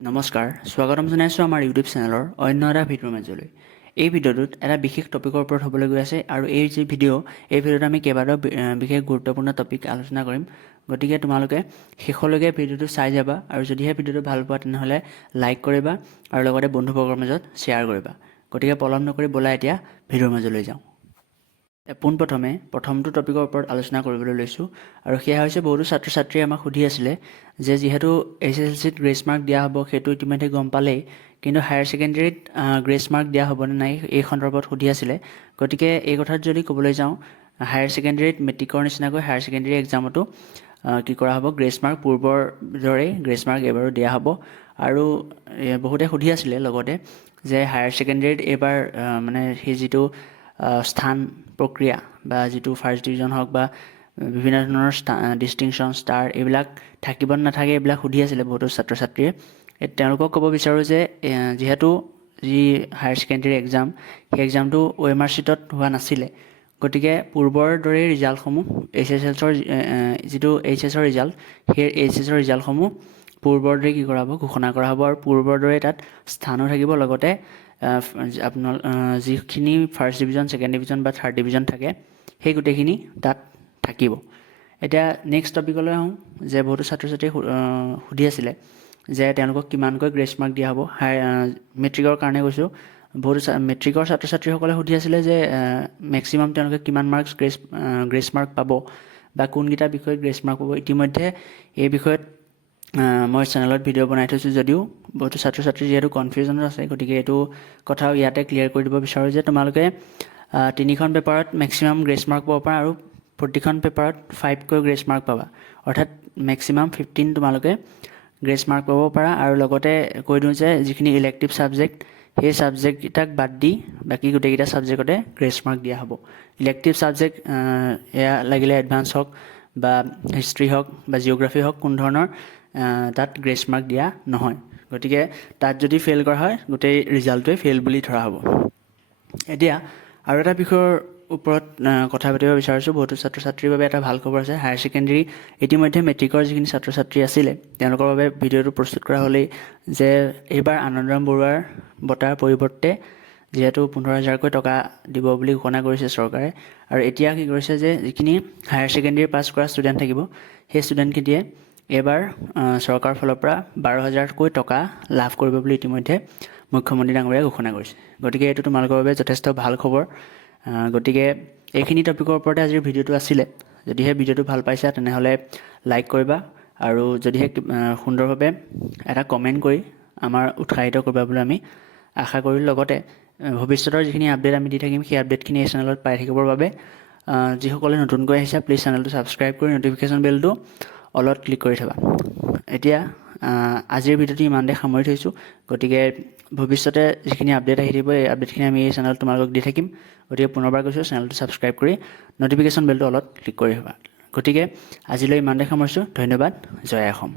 নমস্কাৰ, স্বাগতম জনাইছোঁ আমাৰ ইউটিউব চেনেলৰ অন্য এটা ভিডিঅ'ৰ মাজলৈ। এই ভিডিঅ'টোত এটা বিশেষ টপিকৰ ওপৰত হ'বলৈ গৈ আছে আৰু এই যি ভিডিঅ'ত আমি কেইবাটাও বিশেষ গুৰুত্বপূৰ্ণ টপিক আলোচনা কৰিম। গতিকে তোমালোকে শেষলৈকে ভিডিঅ'টো চাই যাবা আৰু যদিহে ভিডিঅ'টো ভাল পোৱা তেনেহ'লে লাইক কৰিবা আৰু লগতে বন্ধুবৰ্গৰ মাজত শ্বেয়াৰ কৰিবা। গতিকে পলম নকৰি ব'লা এতিয়া ভিডিঅ'ৰ মাজলৈ যাওঁ। পোনপ্ৰথমে প্ৰথমটো টপিকৰ ওপৰত আলোচনা কৰিবলৈ লৈছোঁ আৰু সেয়া হৈছে বহুতো ছাত্ৰ ছাত্ৰীয়ে আমাক সুধি আছিলে যে যিহেতু HSLCত গ্ৰেছ মাৰ্ক দিয়া হ'ব সেইটো ইতিমধ্যে গম পালেই, কিন্তু হায়াৰ ছেকেণ্ডেৰীত গ্ৰেছ মাৰ্ক দিয়া হ'বনে নাই এই সন্দৰ্ভত সুধি আছিলে। গতিকে এই কথাত যদি ক'বলৈ যাওঁ, হায়াৰ ছেকেণ্ডেৰীত মেট্ৰিকৰ নিচিনাকৈ হায়াৰ ছেকেণ্ডেৰী এক্সামতো কি কৰা হ'ব, গ্ৰেছ মাৰ্ক পূৰ্বৰ দৰেই গ্ৰেছ মাৰ্ক এইবাৰো দিয়া হ'ব। আৰু বহুতে সুধি আছিলে লগতে যে হায়াৰ ছেকেণ্ডেৰীত এইবাৰ মানে সেই যিটো স্থান প্ৰক্ৰিয়া বা যিটো ফাৰ্ষ্ট ডিভিজন হওক বা বিভিন্ন ধৰণৰ ডিষ্টিংশ্যন ষ্টাৰ এইবিলাক থাকিব নাথাকে এইবিলাক সুধি আছিলে বহুতো ছাত্ৰ ছাত্ৰীয়ে। তেওঁলোকক ক'ব বিচাৰোঁ যে যিহেতু যি হায়াৰ ছেকেণ্ডেৰী এক্সাম সেই এক্সামটো OMR শ্বীটত হোৱা নাছিলে, গতিকে পূৰ্বৰ দৰেই ৰিজাল্টসমূহ যিটো HS-ৰ ৰিজাল্ট সেই HS-ৰ ৰিজাল্টসমূহ পূৰ্বৰ দৰে কি কৰা হ'ব, ঘোষণা কৰা হ'ব আৰু পূৰ্বৰ দৰে তাত স্থানো থাকিব, লগতে আপোনাৰ যিখিনি ফাৰ্ষ্ট ডিভিজন, ছেকেণ্ড ডিভিজন বা থাৰ্ড ডিভিজন থাকে সেই গোটেইখিনি তাত থাকিব। এতিয়া নেক্সট টপিকলৈ আহোঁ যে বহুতো ছাত্ৰ ছাত্ৰীয়ে সুধি আছিলে যে তেওঁলোকক কিমানকৈ গ্ৰেছ মাৰ্ক দিয়া হ'ব। মেট্ৰিকৰ কাৰণে কৈছোঁ, বহুতো মেট্ৰিকৰ ছাত্ৰ ছাত্ৰীসকলে সুধি আছিলে যে মেক্সিমাম তেওঁলোকে কিমান মাৰ্কছ গ্ৰেছ মাৰ্ক পাব বা কোনকেইটা বিষয়ত গ্ৰেছ মাৰ্ক পাব। ইতিমধ্যে এই বিষয়ত মই চেনেলত ভিডিঅ' বনাই থৈছোঁ, যদিও বহুতো ছাত্ৰ ছাত্ৰী যিহেতু কনফিউজনত আছে, গতিকে এইটো কথাও ইয়াতে ক্লিয়াৰ কৰি দিব বিচাৰোঁ যে তোমালোকে 3খন পেপাৰত মেক্সিমাম গ্ৰেছ মাৰ্ক পাব পাৰা আৰু প্ৰতিখন পেপাৰত 5কৈ গ্ৰেছ মাৰ্ক পাবা, অৰ্থাৎ মেক্সিমাম 15 তোমালোকে গ্ৰেছ মাৰ্ক পাব পাৰা। আৰু লগতে কৈ দিওঁ যে যিখিনি ইলেক্টিভ ছাবজেক্ট সেই ছাবজেক্টকেইটাক বাদ দি বাকী গোটেইকেইটা ছাবজেক্টতে গ্ৰেছ মাৰ্ক দিয়া হ'ব। ইলেক্টিভ ছাবজেক্ট এয়া লাগিলে এডভান্স হওক বা হিষ্ট্ৰী হওক বা জিঅ'গ্ৰাফী হওক, কোনো ধৰণৰ তাত গ্ৰেছ মাৰ্ক দিয়া নহয়। গতিকে তাত যদি ফেইল কৰা হয় গোটেই ৰিজাল্টটোৱে ফেইল বুলি ধৰা হ'ব। এতিয়া আৰু এটা বিষয়ৰ ওপৰত কথা পাতিব বিচাৰিছোঁ। বহুতো ছাত্ৰ ছাত্ৰীৰ বাবে এটা ভাল খবৰ আছে। হায়াৰ ছেকেণ্ডেৰী ইতিমধ্যে মেট্ৰিকৰ যিখিনি ছাত্ৰ ছাত্ৰী আছিলে তেওঁলোকৰ বাবে ভিডিঅ'টো প্ৰস্তুত কৰা হ'লেই যে এইবাৰ আনন্দৰাম বৰুৱাৰ বঁটাৰ পৰিৱৰ্তে যিহেতু 15,000কৈ টকা দিব বুলি ঘোষণা কৰিছে চৰকাৰে, আৰু এতিয়া কি কৰিছে যে যিখিনি হায়াৰ ছেকেণ্ডেৰী পাছ কৰা ষ্টুডেণ্ট থাকিব সেই ষ্টুডেণ্টখিনিয়ে এইবাৰ চৰকাৰৰ ফালৰ পৰা 12,000কৈ টকা লাভ কৰিব বুলি ইতিমধ্যে মুখ্যমন্ত্ৰী ডাঙৰীয়াই ঘোষণা কৰিছে। গতিকে এইটো তোমালোকৰ বাবে যথেষ্ট ভাল খবৰ। গতিকে এইখিনি টপিকৰ ওপৰতে আজিৰ ভিডিঅ'টো আছিলে। যদিহে ভিডিঅ'টো ভাল পাইছা তেনেহ'লে লাইক কৰিবা আৰু যদিহে সুন্দৰভাৱে এটা কমেণ্ট কৰি আমাৰ উৎসাহিত কৰিবা বুলি আমি আশা কৰিলোঁ। লগতে ভৱিষ্যতৰ যিখিনি আপডেট আমি দি থাকিম সেই আপডেটখিনি এই চেনেলত পাই থাকিবৰ বাবে যিসকলে নতুনকৈ আহিছা প্লিজ চেনেলটো ছাবস্ক্ৰাইব কৰি ন'টিফিকেশ্যন বেলটো অলত ক্লিক কৰি থ'বা। এতিয়া আজিৰ ভিডিঅ'টো ইমানতে সামৰি থৈছোঁ। গতিকে ভৱিষ্যতে যিখিনি আপডেট আহি থাকিব এই আপডেটখিনি আমি এই চেনেলত তোমালোকক দি থাকিম। গতিকে পুনৰবাৰ কৈছোঁ, চেনেলটো ছাবস্ক্ৰাইব কৰি ন'টিফিকেশ্যন বেলটো অলত ক্লিক কৰি থ'বা। গতিকে আজিলৈ ইমানতে সামৰিছোঁ। ধন্যবাদ। জয় অসম।